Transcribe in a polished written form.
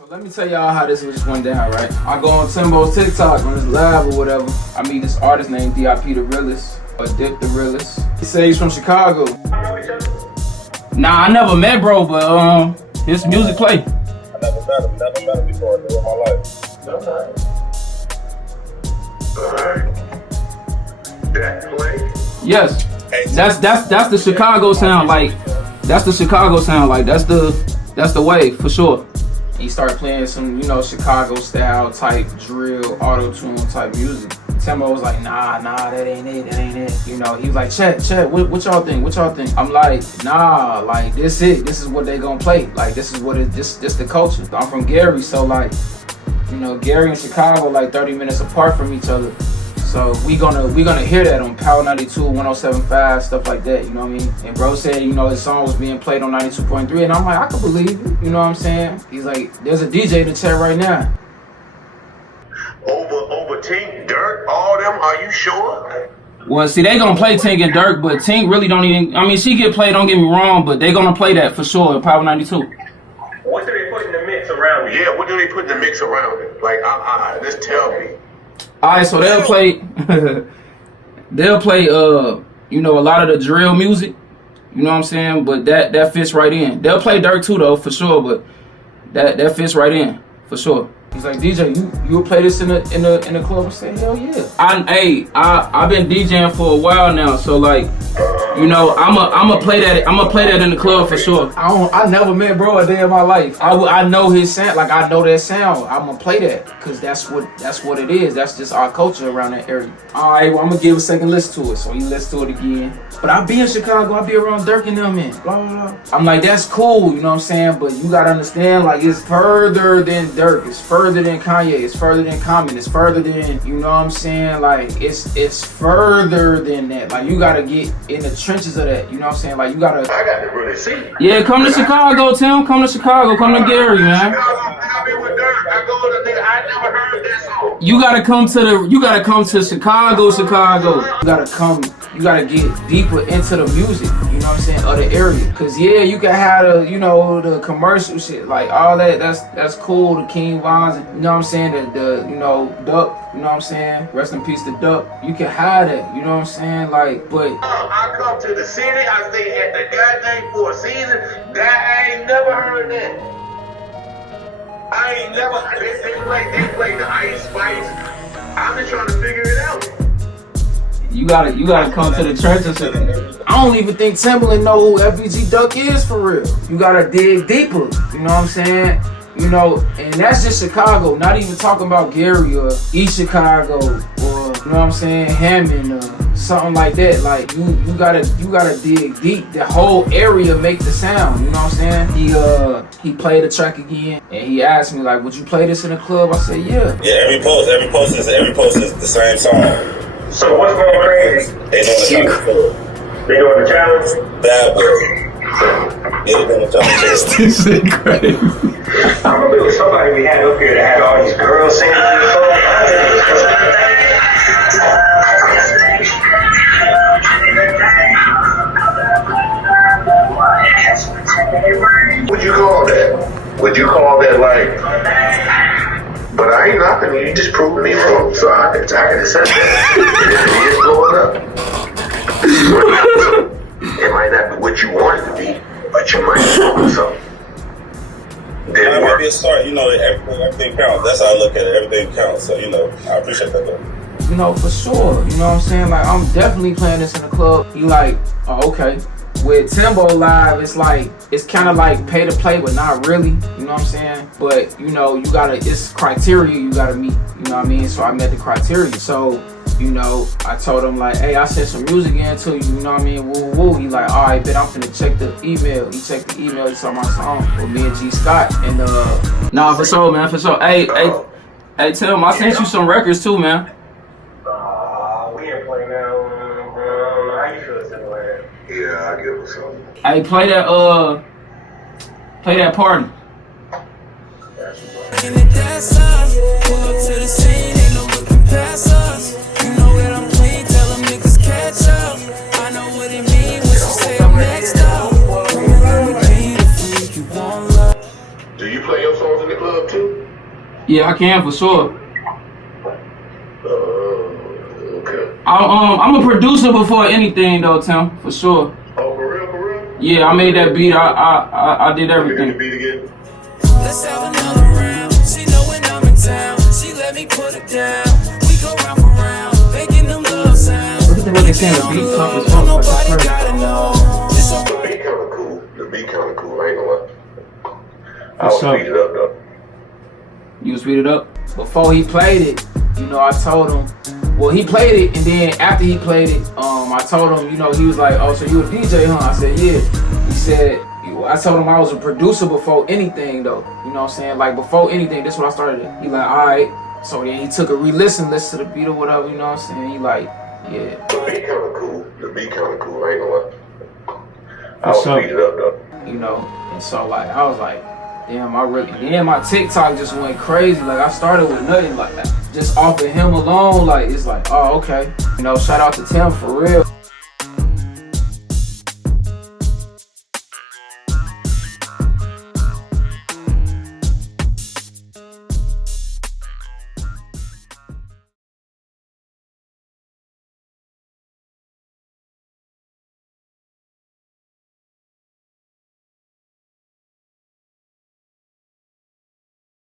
So let me tell y'all how this just went down, right? I go on Timbo's TikTok on his live or whatever. I meet this artist named DIP the Realist, or Dip the Realist. He said he's from Chicago. Nah, I never met bro, but his music play. I never met him before in my life. Alright. That play? Yes. That's the Chicago sound, like that's the Chicago sound, like that's the way for sure. He started playing some, you know, Chicago style type drill, auto-tune type music. Timbo was like, nah, that ain't it. You know, he was like, Chet, what y'all think? I'm like, nah, like this is what they gonna play. Like this is what this the culture. I'm from Gary, so like, you know, Gary and Chicago like 30 minutes apart from each other. So we gonna hear that on Power 92, 107.5, stuff like that, you know what I mean? And bro said, you know, his song was being played on 92.3, and I'm like, I can believe it, you know what I'm saying? He's like, there's a DJ in the chat right now. Over Tink, Dirt, all them, are you sure? Well, see, they gonna play Tink and Dirk, but Tink really don't even, I mean, she get played, don't get me wrong, but they gonna play that for sure at Power 92. What do they put in the mix around it? Yeah, what do they put in the mix around it? Like, just tell me. Alright, so they'll play, you know, a lot of the drill music, you know what I'm saying? But that fits right in. They'll play Dirk too, though, for sure, but that fits right in, for sure. He's like, DJ, you will play this in the club? I say, hell yeah. I've been DJing for a while now, so like, you know, I'ma play that in the club for sure. I never met bro a day in my life. I know his sound, like I know that sound. I'ma play that because that's what it is. That's just our culture around that area. All right, well, I'm gonna give a second listen to it. So you listen to it again. But I be in Chicago, I be around Dirk and them, man. Blah blah blah. I'm like, that's cool, you know what I'm saying? But you gotta understand, like, it's further than Dirk. It's further than Kanye. It's further than Common. It's further than, you know what I'm saying? Like, it's further than that. Like, you gotta get in the trenches of that. You know what I'm saying? Like, you gotta. I got to really see. Yeah, come to Chicago, Tim. Come to Chicago. Come to Gary, man. I never heard that song. You gotta come to Chicago. You gotta get deeper into the music, you know what I'm saying, of the area. Cause yeah, you can have the, you know, the commercial shit, like all that's cool, the King Vons, you know what I'm saying, the you know, Duck, you know what I'm saying, rest in peace to Duck. You can have that, you know what I'm saying, like, but I come to the city, I stay at the goddamn Four Seasons, I ain't never heard that. They play the Ice Spice. I'm just trying to figure it out. You gotta come to the trenches. I don't even think Timbaland know who FBG Duck is for real. You gotta dig deeper, you know what I'm saying? You know, and that's just Chicago, not even talking about Gary or East Chicago or, you know what I'm saying, Hammond or something like that. Like, you gotta dig deep. The whole area make the sound, you know what I'm saying? He played the track again, and he asked me, like, would you play this in the club? I said, yeah. Yeah, every post is the same song. So what's going crazy? They doing the challenge. They doing the challenge? Bad boy. Yeah, they doing the challenge. This is crazy. I remember it was somebody we had up here that had all these girls singing on the phone. Would you call that? Would you call that like? But I ain't knocking you. You just proved me wrong, so I can accept that. It is going up. It might not be what you want it to be, but you might do something. It might be a start, you know, everything counts. That's how I look at it. Everything counts. So, you know, I appreciate that though. You know, for sure. You know what I'm saying? Like, I'm definitely playing this in the club. You like, oh, okay. With Timbo Live, it's like, it's kind of like pay to play, but not really. You know what I'm saying? But, you know, it's criteria you gotta meet. You know what I mean? So I met the criteria. So, you know, I told him like, hey, I sent some music in to you, you know what I mean? Woo woo. He like, all right, bet I'm finna check the email. He checked the email, he saw my song with me and G Scott. And nah, for sure, man, for sure. Hey, Tim, I sent you some records too, man. We ain't playing now. How you feel anyway? Yeah, I'll give it something. Hey, play that party. In the desert, pull up to the scene, ain't no looking past us. You know that I'm clean, tell them niggas catch up. I know what it means when you say I'm next up. You want love. Do you play your songs in the club? club too? Yeah, I can for sure. Okay. I'm a producer before anything though, Tim, for sure. Oh, for real, for real? Yeah, I made that beat. I did Let me get the everything. beat again. Let's have another round. She know when I'm in town. She let me put it down. We go round for round, making them love sounds. Look at what they saying. The beat tough as fuck. Nobody gotta know. It's The beat kind of cool. The beat kind of cool. I ain't gonna lie. What's I'll up? speed it up though. You speed it up. Before he played it, you know, I told him. Well, he played it, and then after he played it, I told him, you know, he was like, "Oh, so you a DJ, huh?" I said, "Yeah." He said, I told him I was a producer before anything, though. You know what I'm saying? Like, before anything, this is what I started it. He like, all right. So then he took a listen to the beat or whatever, you know what I'm saying? He like, yeah. The beat kind of cool. The beat kind of cool. I ain't gonna lie. I'll What's up? speed it up though. You know? And so, like, I was like, damn, my TikTok just went crazy. Like, I started with nothing like that. Just off of him alone, like, it's like, oh, okay. You know, shout out to Tim for real.